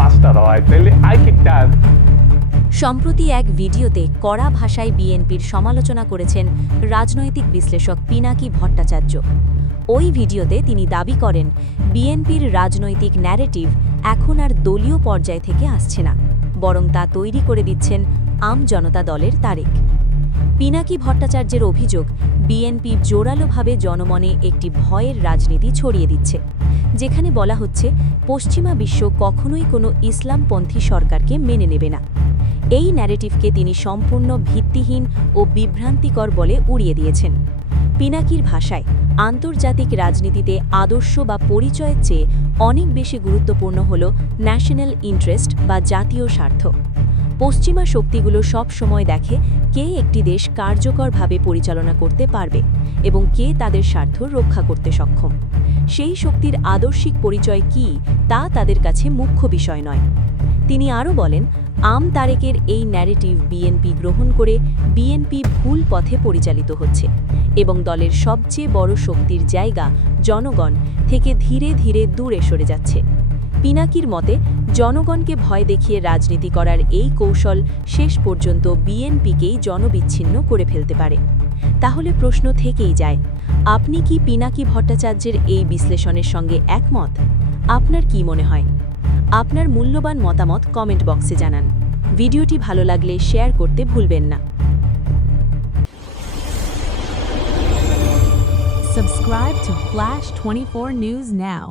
Master হয় তাহলে I কি ডান। সম্প্রতি এক ভিডিওতে কড়া ভাষায় বিএনপির সমালোচনা করেছেন রাজনৈতিক বিশ্লেষক পিনাকি ভট্টাচার্য। ওই ভিডিওতে তিনি দাবি করেন বিএনপির রাজনৈতিক ন্যারেটিভ এখন আর দলীয় পর্যায় থেকে আসছে না, বরং তা তৈরি করে দিচ্ছেন আম জনতা দলের তারেক। পিনাকি ভট্টাচার্যের অভিযোগ, বিএনপি জোরালোভাবে জনমনে একটি ভয়ের রাজনীতি ছড়িয়ে দিচ্ছে, যেখানে বলা হচ্ছে পশ্চিমা বিশ্ব কখনোই কোনো ইসলামপন্থী সরকারকে মেনে নেবে না। এই ন্যারেটিভকে তিনি সম্পূর্ণ ভিত্তিহীন ও বিভ্রান্তিকর বলে উড়িয়ে দিয়েছেন। পিনাকির ভাষায়, আন্তর্জাতিক রাজনীতিতে আদর্শ বা পরিচয়ের চেয়ে অনেক বেশি গুরুত্বপূর্ণ হল ন্যাশনাল ইন্টারেস্ট বা জাতীয় স্বার্থ। পশ্চিমা শক্তিগুলো সব সময় দেখে কে একটি দেশ কার্যকরভাবে পরিচালনা করতে পারবে এবং কে তাদের স্বার্থ রক্ষা করতে সক্ষম। সেই শক্তির আদর্শিক পরিচয় কী তা তাদের কাছে মুখ্য বিষয় নয়। তিনি আরও বলেন, আম তারেকের এই ন্যারেটিভ বিএনপি গ্রহণ করে বিএনপি ভুল পথে পরিচালিত হচ্ছে এবং দলের সবচেয়ে বড় শক্তির জায়গা জনগণ থেকে ধীরে ধীরে দূরে সরে যাচ্ছে। পিনাকির মতে, জনগণকে ভয় দেখিয়ে রাজনীতি করার এই কৌশল শেষ পর্যন্ত বিএনপিকেই জনবিচ্ছিন্ন করে ফেলতে পারে। তাহলে প্রশ্ন থেকেই যায়, আপনি কি পিনাকি ভট্টাচার্যের এই বিশ্লেষণের সঙ্গে একমত? আপনার কি মনে হয়? আপনার মূল্যবান মতামত কমেন্ট বক্সে জানান। ভিডিওটি ভালো লাগলে শেয়ার করতে ভুলবেন না। Subscribe to Flash 24 News now.